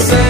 say